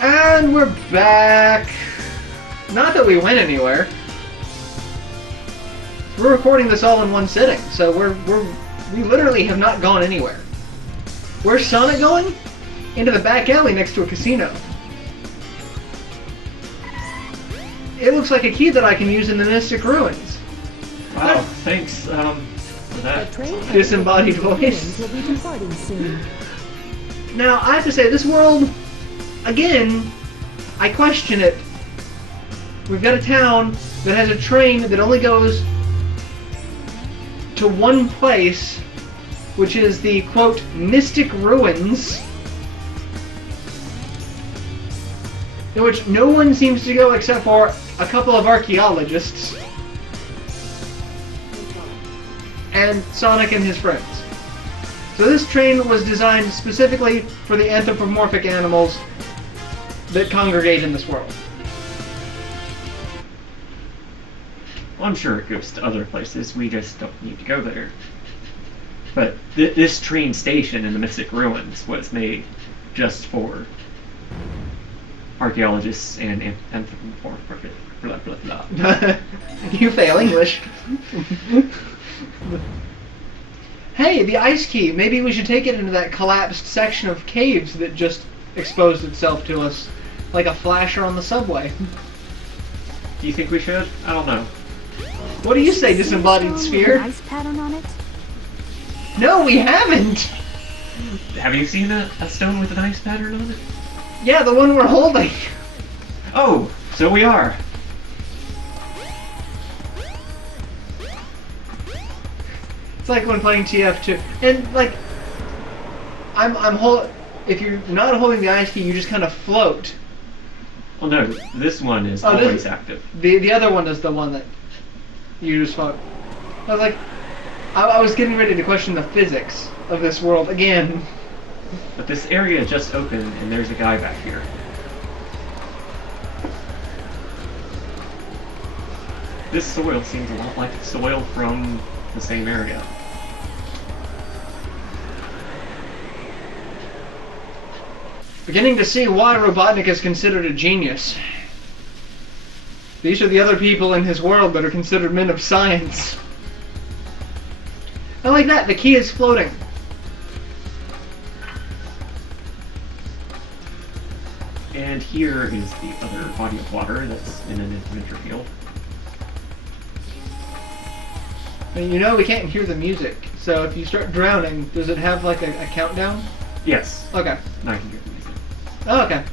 And we're back. Not that we went anywhere. We're recording this all in one sitting, so we literally have not gone anywhere. Where's Sonic going? Into the back alley next to a casino. It looks like a key that I can use in the Mystic Ruins. Wow, thanks for that. Disembodied voice. Now, I have to say, this world, again, I question it. We've got a town that has a train that only goes to one place, which is the, quote, Mystic Ruins, in which no one seems to go except for a couple of archaeologists and Sonic and his friends. So this train was designed specifically for the anthropomorphic animals that congregate in this world. Well, I'm sure it goes to other places, we just don't need to go there. But this train station in the Mystic Ruins was made just for archaeologists and anthropomorphic. Blah, blah, blah. You fail English. Hey, the ice key. Maybe we should take it into that collapsed section of caves that just exposed itself to us, like a flasher on the subway. Do you think we should? I don't know. What do you say, disembodied sphere? Ice pattern on it? No, we haven't! Have you seen a stone with an ice pattern on it? Yeah, the one we're holding. Oh, so we are. It's like when playing TF2, and like, if you're not holding the ice key, you just kind of float. Well, no, this one is always active. The other one is the one that you just float. I was like, I was getting ready to question the physics of this world again. But this area just opened, and there's a guy back here. This soil seems a lot like the soil from the same area. Beginning to see why Robotnik is considered a genius. These are the other people in his world that are considered men of science. I like that, the key is floating. And here is the other body of water that's in an infinite field. And you know we can't hear the music, so if you start drowning, does it have like a countdown? Yes. Okay. Now I can hear the music. Oh, okay.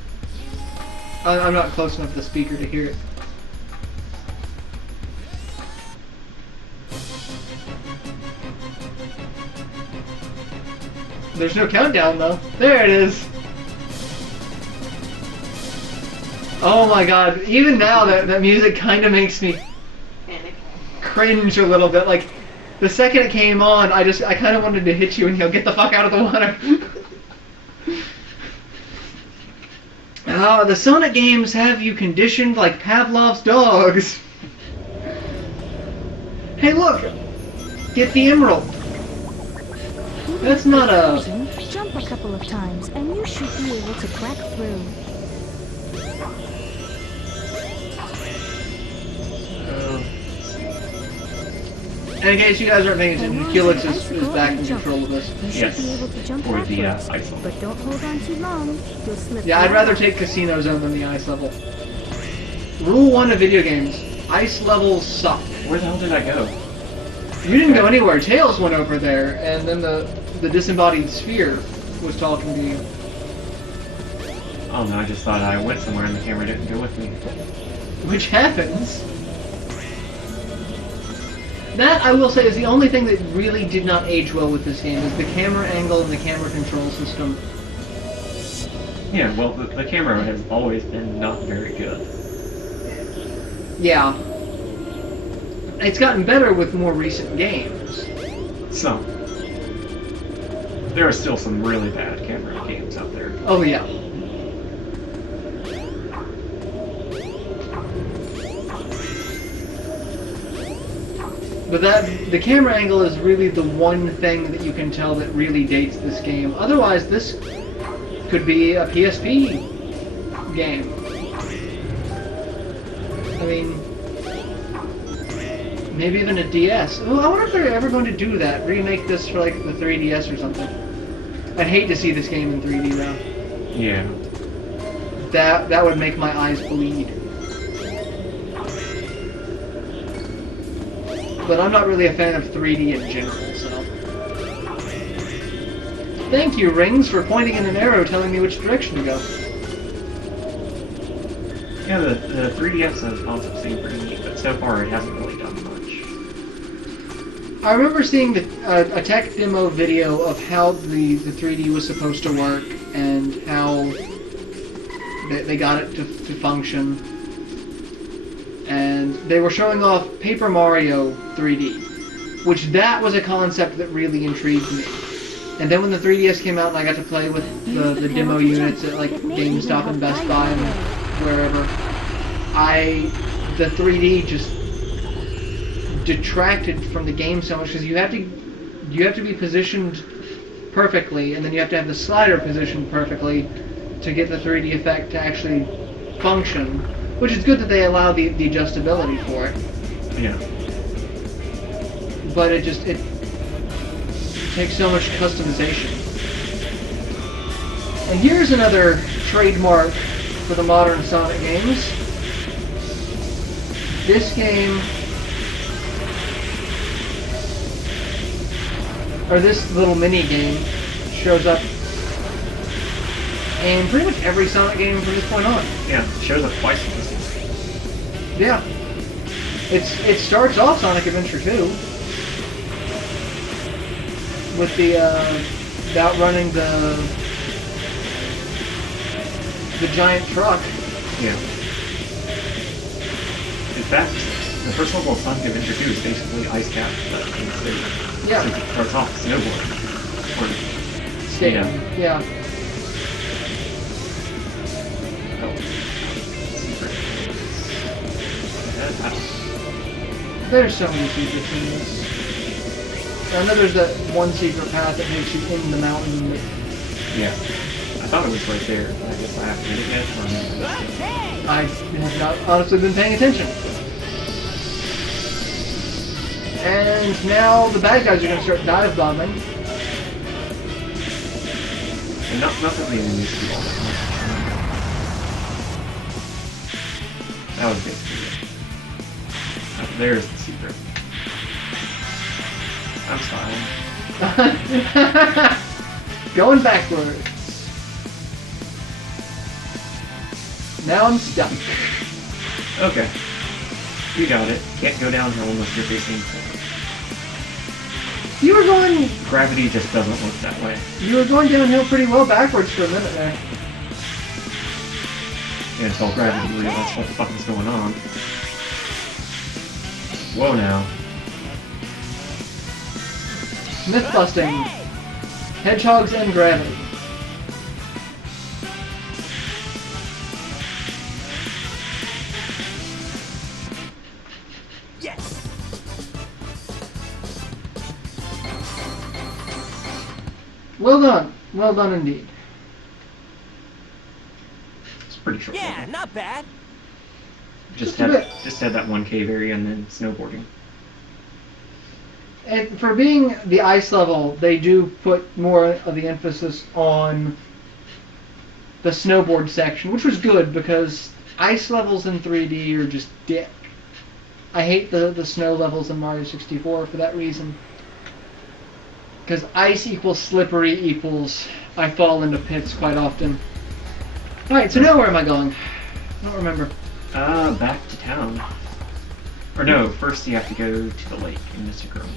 I'm not close enough to the speaker to hear it. There's no countdown though. There it is. Oh my god, even now that music kind of makes me cringe a little bit. Like, the second it came on, I kind of wanted to hit you and yell, get the fuck out of the water. The Sonic games have you conditioned like Pavlov's dogs. Hey look! Get the emerald. That's not a... Jump a couple of times and you should be able to crack through. And in case you guys aren't paying attention, Culex is back in control of this. Yes, or the ice level. But don't hold on too long. You'll slip. Yeah, I'd rather take Casino Zone than the ice level. Rule 1 of video games, ice levels suck. Where the hell did I go? You didn't go anywhere. Tails went over there, and then the disembodied sphere was talking to you. Oh no, I just thought I went somewhere and the camera didn't go with me. Which happens. That, I will say, is the only thing that really did not age well with this game, is the camera angle and the camera control system. Yeah, well, the camera has always been not very good. Yeah. It's gotten better with more recent games. Some. There are still some really bad camera games out there. Oh, yeah. But the camera angle is really the one thing that you can tell that really dates this game. Otherwise, this could be a PSP game. I mean, maybe even a DS. Oh, I wonder if they're ever going to do that. Remake this for like the 3DS or something. I'd hate to see this game in 3D though. Yeah. That would make my eyes bleed. But I'm not really a fan of 3D in general, so. Thank you, Rings, for pointing in an arrow telling me which direction to go. Yeah, the 3DS has concept seemed pretty neat, but so far it hasn't really done much. I remember seeing a tech demo video of how the 3D was supposed to work and how they got it to function. And they were showing off Paper Mario 3D, which that was a concept that really intrigued me. And then when the 3DS came out and I got to play with the demo units at like GameStop and Best Buy and wherever, the 3D just detracted from the game so much because you have to be positioned perfectly, and then you have to have the slider positioned perfectly to get the 3D effect to actually function. Which is good that they allow the adjustability for it. Yeah. But it takes so much customization. And here's another trademark for the modern Sonic games. This game, or this little mini game, shows up in pretty much every Sonic game from this point on. Yeah, it shows up twice in this game. Yeah. It starts off Sonic Adventure 2 with the outrunning the giant truck. Yeah. In fact, the first level of Sonic Adventure 2 is basically Ice Cap, but instead Yeah. since it starts off snowboarding. Or, Skating. Yeah. There's so many secret things. I know there's that one secret path that makes you in the mountain. Yeah. I thought it was right there. I guess I have to hit it yet. Or I have not honestly been paying attention. And now the bad guys are going to start dive bombing. and not that we even used to do all that much. That was basically it. There's the secret. I'm styling. Going backwards. Now I'm stuck. Okay. You got it. Can't go downhill unless you're facing forward. You were going. Gravity just doesn't work that way. You were going downhill pretty well backwards for a minute there. Yeah, until gravity realized what the fuck is going on. Whoa now. Myth busting. Hedgehogs and gravity. Yes. Well done. Well done indeed. It's pretty short. Yeah, level. not bad. Just Just a bit. had that one cave area and then snowboarding. And for being the ice level, they do put more of the emphasis on the snowboard section, which was good because ice levels in 3D are just dick. I hate the snow levels in Mario 64 for that reason. Because ice equals slippery equals I fall into pits quite often. Alright, so now where am I going? I don't remember. Back to town. Or no, first you have to go to the lake in Mystic Room.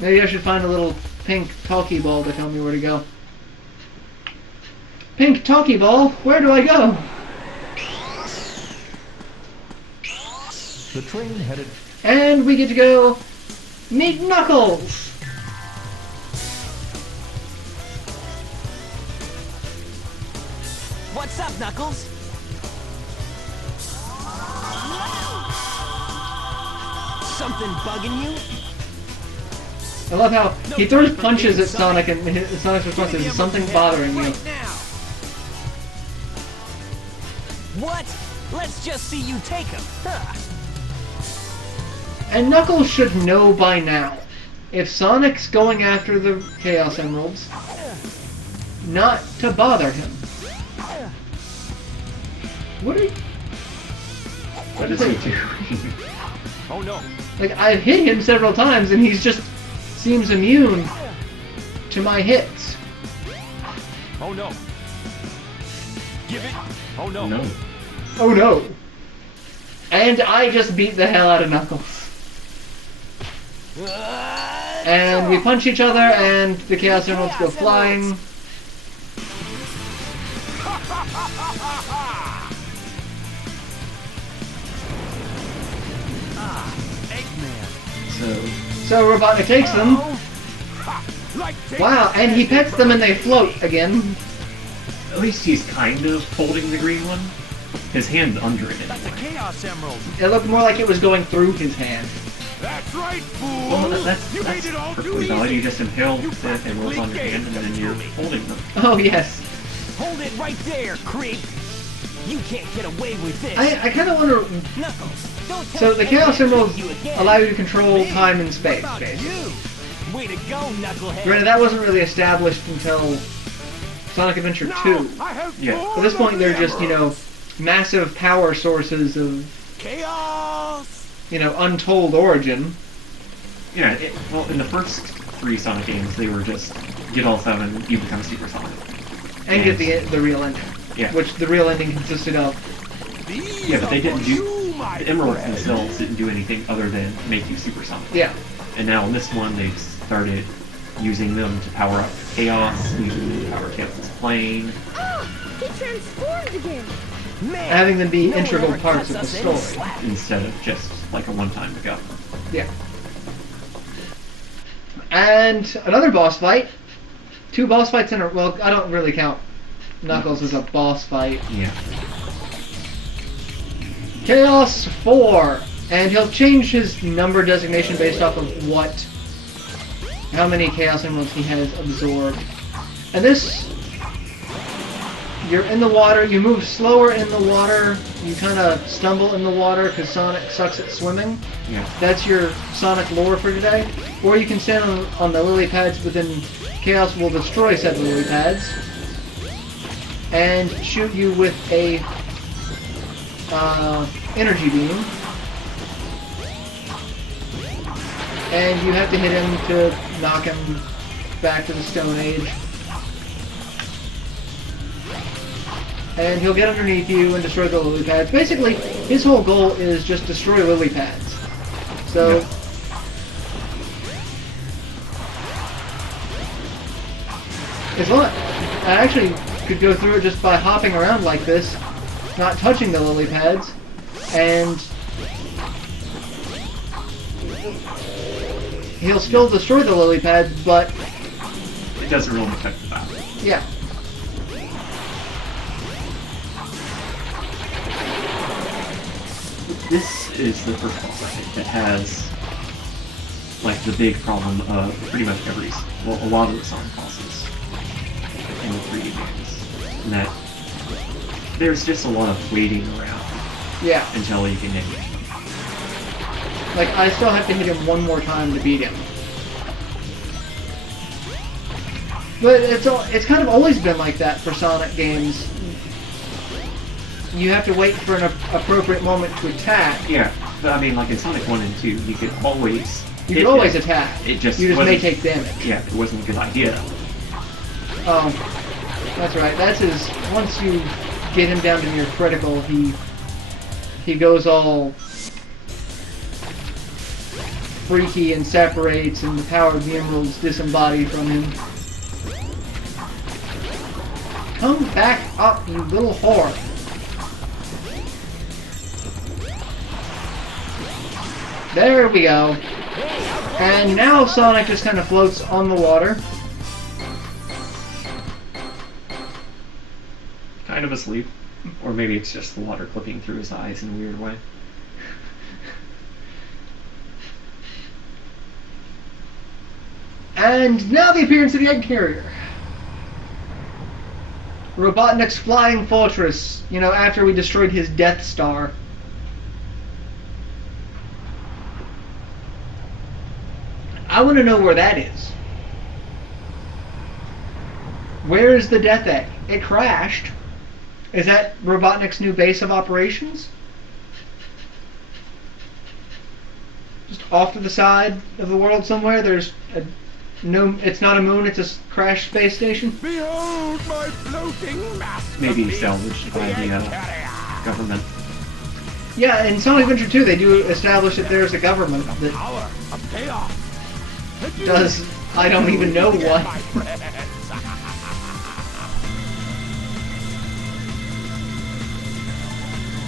Maybe I should find a little pink talkie ball to tell me where to go. Pink talkie ball, where do I go? The train headed. And we get to go meet Knuckles! What's up, Knuckles? Something bugging you? I love how he throws punches at Sonic and Sonic's response is something bothering you. Right now. What? Let's just see you take him. Huh. And Knuckles should know by now. If Sonic's going after the Chaos Emeralds, not to bother him. What are you... What is he doing? Oh no. Like, I've hit him several times and he's just seems immune to my hits. Oh no. Give it. Oh no. No. Oh no. And I just beat the hell out of Knuckles. And we punch each other and the Chaos Emeralds go flying. So Robotnik takes them. Wow, and he pets them and they float again. At least he's kind of holding the green one. His hand's under it. That's a Chaos Emerald. It looked more like it was going through his hand. That's right, fool. Well, that's perfectly valid. You just impale the emeralds on your hand and then you're holding them. Oh yes. Hold it right there, creep. You can't get away with this. I kind of wonder... Knuckles, don't tell So the me Chaos anything Emeralds you again. allow you to control Me? time and space, How about basically. you? Way to go, Knucklehead. Granted, that wasn't really established until Sonic Adventure 2. Yeah. At this point, they're just, you know, massive power sources of, Chaos. you know, untold origin. Yeah, well, in the first 3 Sonic games, they were just get all 7, you become Super Sonic. And get the real ending. Yeah. Which the real ending consisted of. Yeah, but they didn't do... The emeralds themselves didn't do anything other than make you Super Sonic. Yeah. And now in this one, they've started using them to power up Chaos, using them to power Chaos' plane. Ah! He transformed again! Man, Having them be no one integral ever parts cuts of the us any story. slack. Instead of just like a one-time go. Yeah. And another boss fight. 2 boss fights in a... Well, I don't really count Knuckles as a boss fight. Yeah. Chaos 4, and he'll change his number designation based off of how many Chaos Emeralds he has absorbed. And this, you're in the water, you move slower in the water, you kind of stumble in the water because Sonic sucks at swimming. Yeah. That's your Sonic lore for today. Or you can stand on the lily pads, but then Chaos will destroy said lily pads and shoot you with a energy beam, and you have to hit him to knock him back to the Stone Age. And he'll get underneath you and destroy the lily pads. Basically, his whole goal is just destroy lily pads. So, Yeah. it's not. I actually could go through it just by hopping around like this, not touching the lily pads, and he'll still destroy the lily pads, but It doesn't really affect the battle. yeah. This is the first boss, I think, that has like the big problem of pretty much a lot of the Sonic bosses in the 3D games. And that there's just a lot of waiting around Yeah. until you can hit him. Like, I still have to hit him one more time to beat him. But it's kind of always been like that for Sonic games. You have to wait for an appropriate moment to attack. Yeah, but I mean, like in Sonic 1 and 2, you could always... You can always attack. It just you just may wasn't- take damage. Yeah, it wasn't a good idea. Oh, that's right. That's his. Once you get him down to near critical, he goes all freaky and separates, and the power of the emeralds disembodied from him. Come back up, you little whore! There we go. And now Sonic just kind of floats on the water. Kind of asleep. Or maybe it's just the water clipping through his eyes in a weird way. And now the appearance of the egg carrier. Robotnik's flying fortress, you know, after we destroyed his Death Star. I want to know where that is. Where is the Death Egg? It crashed. Is that Robotnik's new base of operations? Just off to the side of the world somewhere, there's a no. It's not a moon. It's a crashed space station. Behold my floating masterpiece. Maybe salvaged by the government. Yeah, in Sonic Adventure 2, they do establish that there's a government that Power of chaos. does I don't even know what.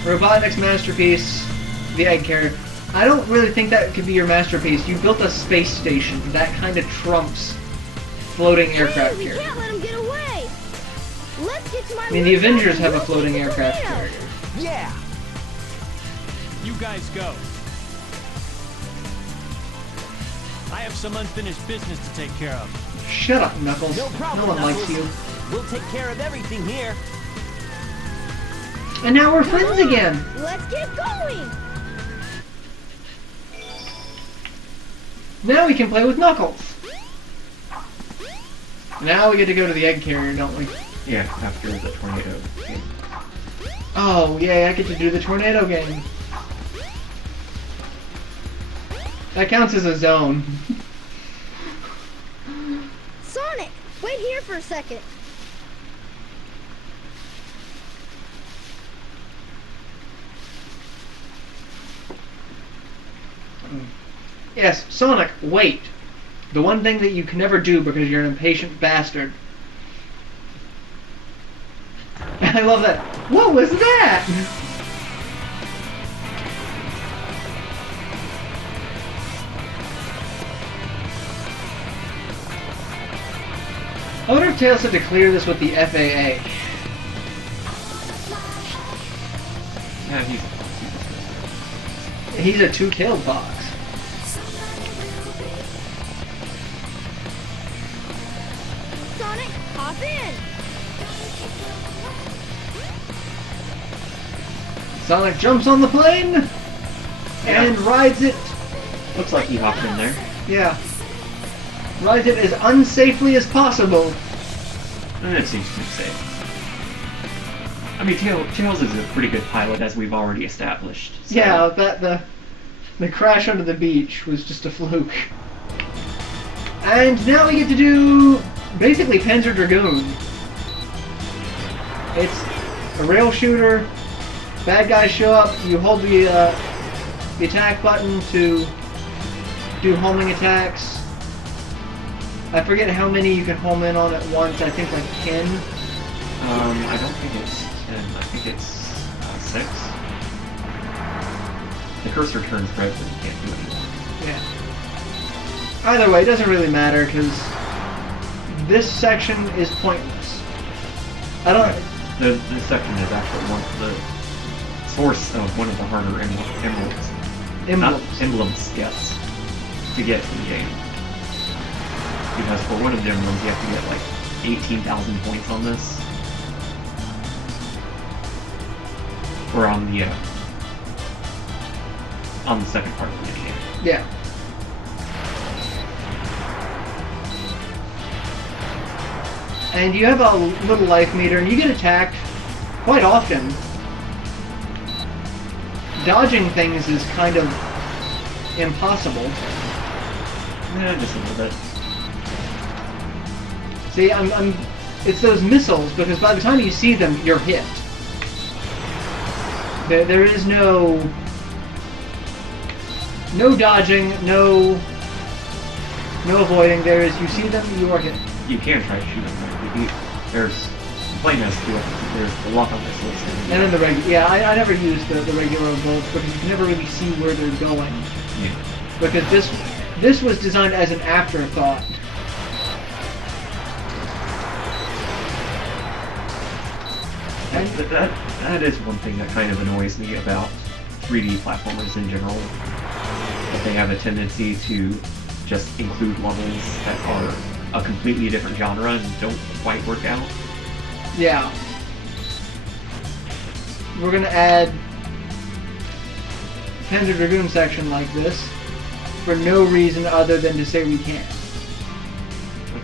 Robotnik's masterpiece, the egg carrier. I don't really think that could be your masterpiece. You built a space station. That kind of trumps floating aircraft We carrier. can't let him get away. Let's get to my I mean, the lookout Avengers and have a we'll floating take it from aircraft there. carrier. Yeah. You guys go. I have some unfinished business to take care of. Shut up, Knuckles. No problem, one likes Knuckles. you. We'll take care of everything here. And now we're Come friends on, again. Let's get going. Now we can play with Knuckles. Now we get to go to the egg carrier, don't we? Yeah, after the tornado game. Oh, yay, I get to do the tornado game. That counts as a zone. Sonic, wait here for a second. Yes, Sonic, wait. The one thing that you can never do because you're an impatient bastard. I love that. What was that? I wonder if Tails had to clear this with the FAA. Yeah, He's a two-tailed fox. Sonic, hop in. Sonic jumps on the plane and rides it. looks like he hopped in there. Yeah. Rides it as unsafely as possible. And it seems pretty safe. I mean, Tails is a pretty good pilot, as we've already established. So. Yeah, the crash onto the beach was just a fluke. And now we get to do basically Panzer Dragoon. It's a rail shooter. Bad guys show up. You hold the attack button to do homing attacks. I forget how many you can home in on at once. I think like 10. I don't think it's 10. I think it's 6. The cursor turns red, but you can't do anything. Yeah. Either way, it doesn't really matter because this section is pointless. I don't. This section is actually one of the source of one of the harder emeralds. Not emblems, yes, to get in the game. Because for one of the emblems, you have to get like 18,000 points on this. Or on the second part of the game. Yeah. And you have a little life meter, and you get attacked quite often. Dodging things is kind of impossible. Yeah, just a little bit. See, it's those missiles, because by the time you see them, you're hit. There is no dodging, no avoiding. There is, you see them, you are hit. You can try to shoot them. There's the plane has two. There's the lock-on missiles. And then the regular, yeah, I never used the regular bolts because you can never really see where they're going. Yeah. Because this was designed as an afterthought. And that is one thing that kind of annoys me about 3D platformers in general. That they have a tendency to just include levels that are a completely different genre and don't quite work out. Yeah. We're gonna add Panzer Dragoon section like this for no reason other than to say we can.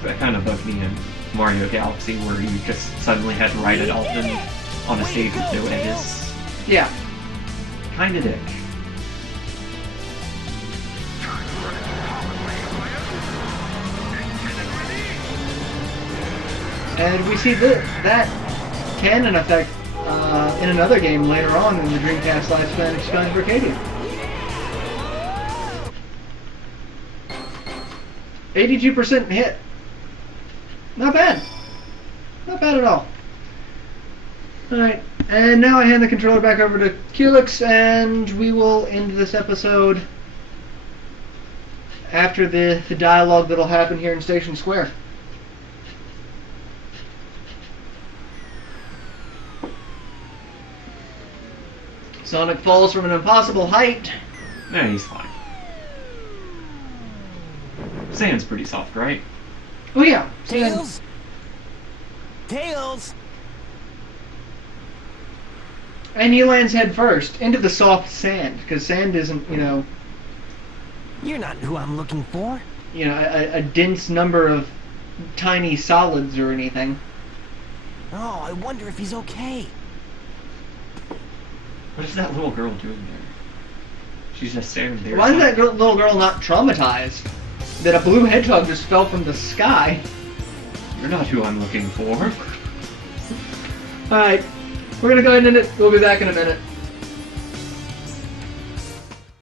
That kind of bugged me in Mario Galaxy, where you just suddenly had to ride it all on a stage with no edits. Yeah. Kinda dick. And we see that cannon effect in another game later on in the Dreamcast lifespan of Skies of Arcadia. 82% hit. Not bad. Not bad at all. Alright, and now I hand the controller back over to Culex, and we will end this episode after the dialogue that'll happen here in Station Square. Sonic falls from an impossible height. Yeah, he's fine. Sand's pretty soft, right? Oh yeah. Tails? Tails! And he lands head first into the soft sand, because sand isn't, You're not who I'm looking for. a dense number of tiny solids or anything. Oh, I wonder if he's okay. What is that little girl doing there? She's just staring there. Why is that little girl not traumatized that a blue hedgehog just fell from the sky? You're not who I'm looking for. Alright, we're gonna go ahead and end it. We'll be back in a minute.